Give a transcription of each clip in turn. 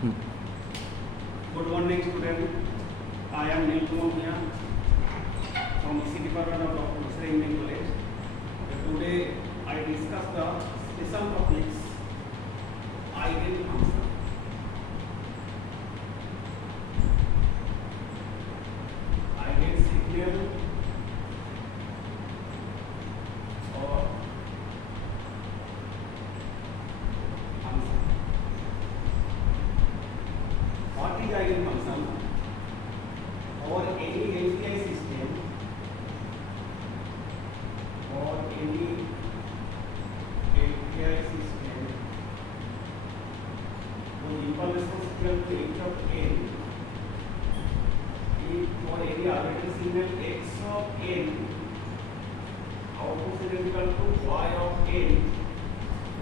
Good morning, student. I am Nilkumar from EC Department of Dr. Eigen College. Today I discuss the special topics Eigen function. Eigen signal or function. What is Eigen function? Or any LTI system or any LTI system with information equal to h of n, if for any arbitrary signal x of n, output is equal to y of n,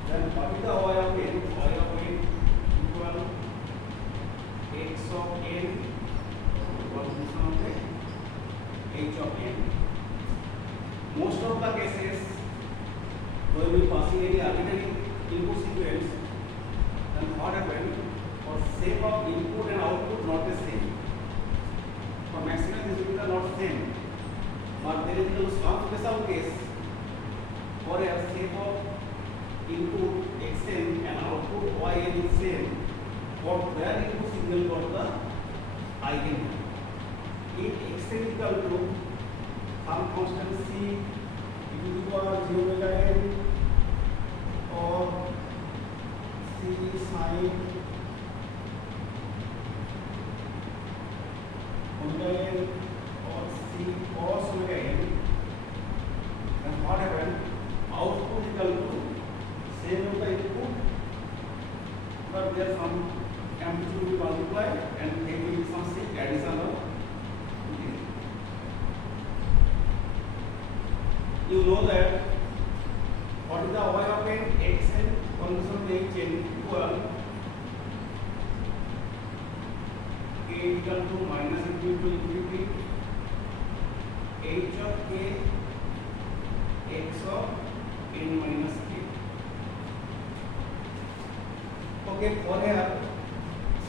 then what is the y of n? Y of n equal x of n h of n. Most of the cases where we passing any arbitrary input sequence, then what happens? For shape of input and output not the same. For maximum this will be not same. But there is some special case for a shape of input xn and output yn is same. For where input signal got the eigen. If x is equal to some constant c e to the power j omega n or c sin omega n or c cos omega n, then what happens? Output is equal to same of the input, but there some amplitude will be multiplied and there will be some additional. You know that what is the y of n? Xn condition hn equal k equal to minus infinity to infinity h of k x of n minus k. Okay, for here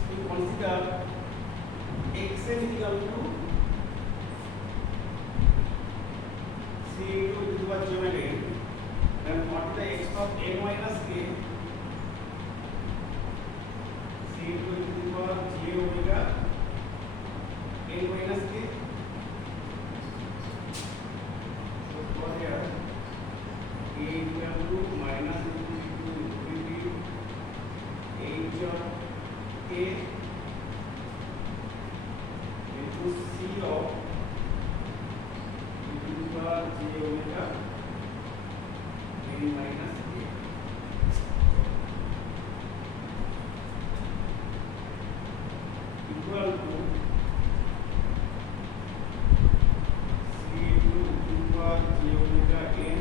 we consider xn equal to c into the power j omega n, then what is the x of n minus k? C into the power j omega n minus k. So for here k equal to minus infinity to infinity h of k into c of j omega n minus k equal to c into j omega n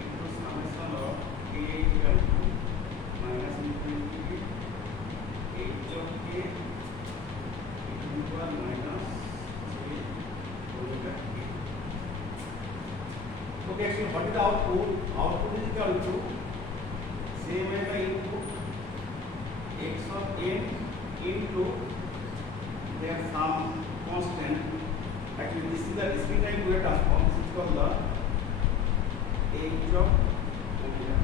into summation of k equal to minus infinity h of k into minus j omega k. Okay, actually what is the output? Output is equal to same as the input x of n into there some constant. Actually this is the discrete Fourier transform. This is called the h of omega.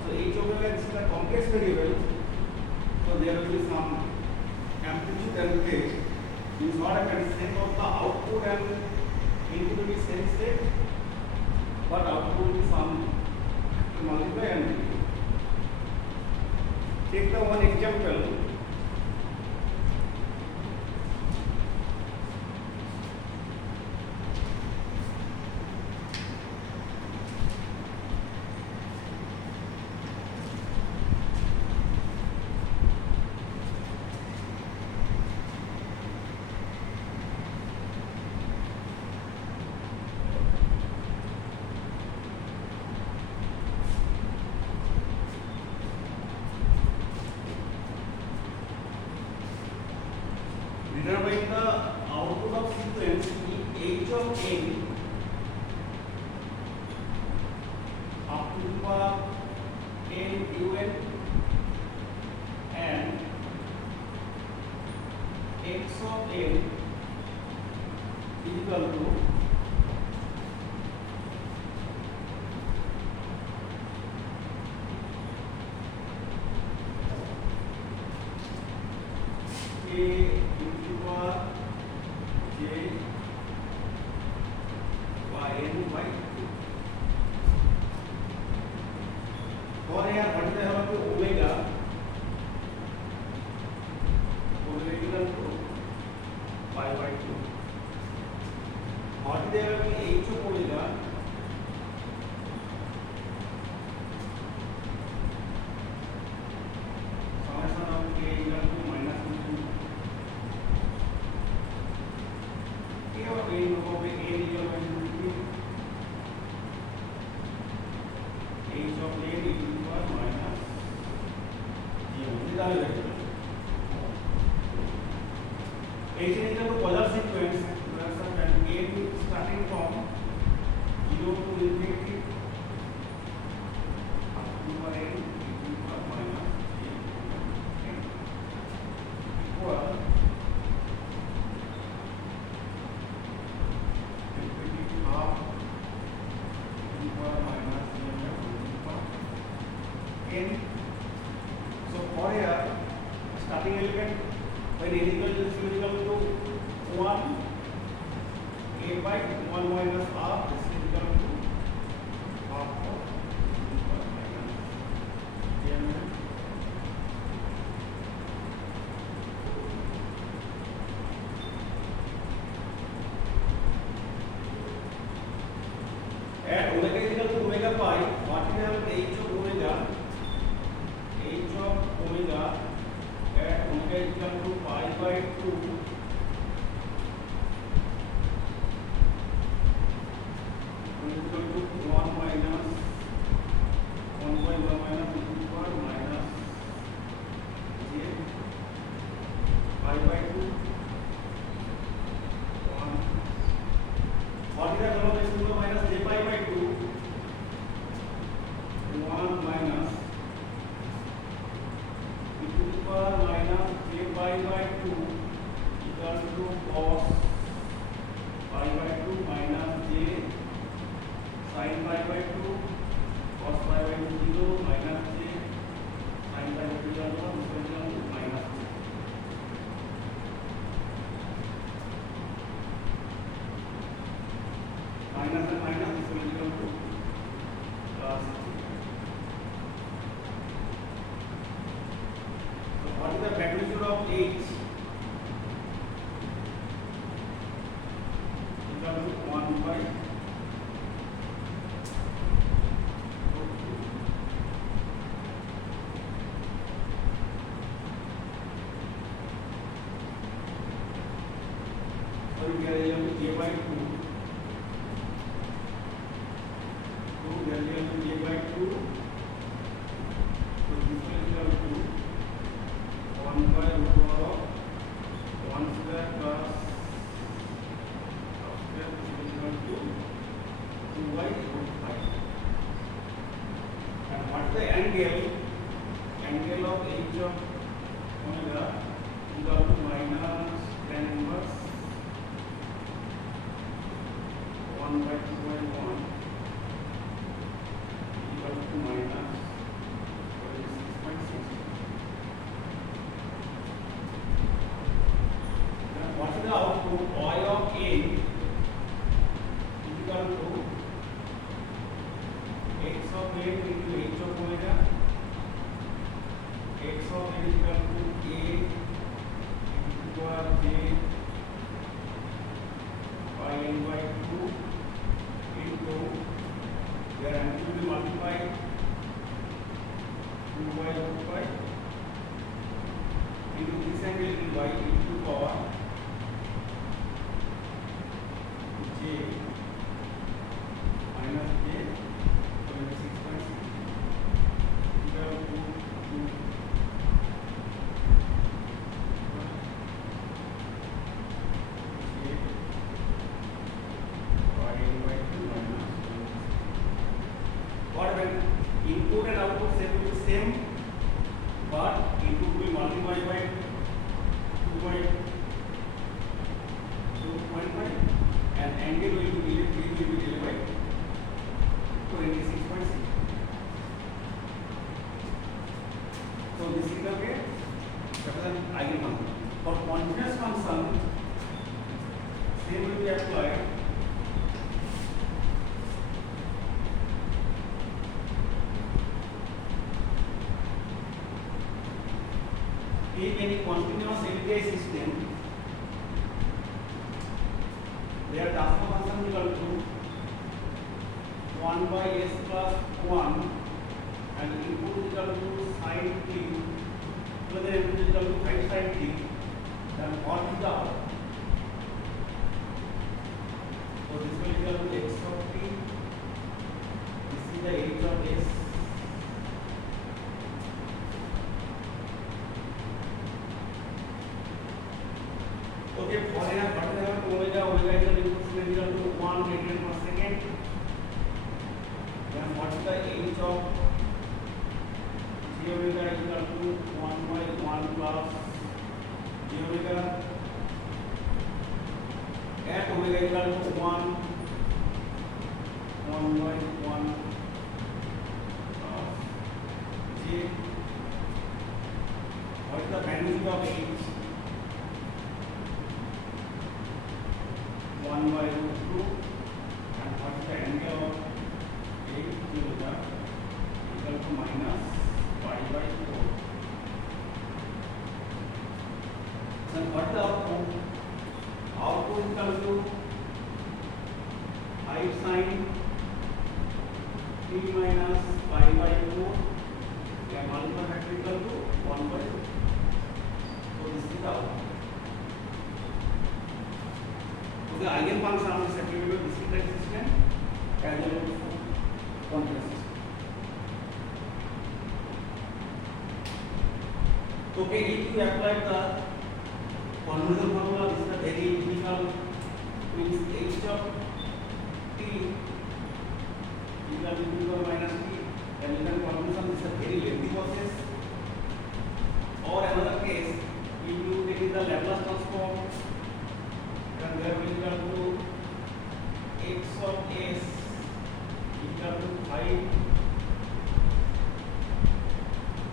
So h of omega is a complex variable. So there will be some amplitude and phase. Means what happens? Same of the output and input will be same state, but output will be some multiply and divide. Take the one example. Determine the output of sequence h of n up to the power n un and j into the power j by n by 2. For here what is the value of omega? Omega is equal to pi by 2. What is the value of h of omega? Summation of k is equal to minus 2. K of n over n is equal to h of n is equal to minus j. This is the value. Eigen is equal to polar sequence and n starting from 0 to infinity up to n minus j n equal infinity half minus j n. So for here starting element when n is equal to 1 a by 1 minus r, this is equal to half of minus j n. And omega is equal to omega pi. What is the h of omega? H of omega at omega is equal to pi by 2 is equal to 1 minus 1 by 1 minus e to the power minus j pi by 2 1. What is the value of h minus j pi by 2? 1 minus e to the power minus j pi by 2 equal to cos pi by 2 minus j sin pi by 2 cos pi by 2 0 minus j sin pi by 2 equal to minus j. Minus and minus this will equal to plus j. So what is the magnitude of h? Equal to 1 by so we get j by 2. Then we have j by 2. So this is equal to 1 by root of 1 square plus half square is equal to 2 by root 5. And what is the angle? Angle of h of omega is equal to minus tan inverse 1 by 2 by 1 equal to minus 26.6. Then what is the output? Y of n is equal to x of n into h of omega. X of n is equal to a into the power j by n by 2 into their amplitude will multiply 2 by root 5 into this angle will by into the power j minus j 26.6 equal to 2 j by n by 2 minus. What when input and output set will be same, but input will multiply by 2.5 and angle will be divided by 26.6. So this is the way Eigen function. For continuous function, same will be applied. Take any continuous LTI system, their transfer function equal to 1 by s plus 1 and input is equal to sin t, so the input is equal to 5 sin t, then what is the output? So this will be equal to x of t, this is the h of s. Okay, for whatever omega is equal to 1 radian per second. Then what is the h of g omega is equal to 1 by 1 plus g omega. At omega is equal to 1 by 1 plus g. What is the bandwidth of h? 1 by root 2, and what is the angle of 8 km equal to minus pi by 4. So what is the output? Output is equal to 5 sin t minus pi by 4 and multiple factor equal to 1 by 2. So this is the output. The eigen function is attributable to discrete system as well as complex system. Okay, if you apply the convolution formula, this is a very difficult, means h of t equal to minus t, and you can convolution is a very lengthy process. Or another case, if you take the Laplace transform, and there will be equal to x of s equal to 5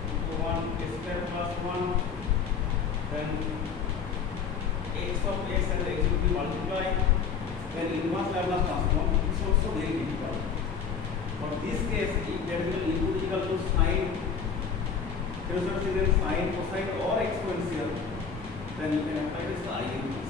into 1 s square plus 1, then x of s and x will be multiplied, then inverse Laplace transform is also very difficult. For this case, if there is an input equal to sine, sine, cosine or exponential, then you can apply this eigen function.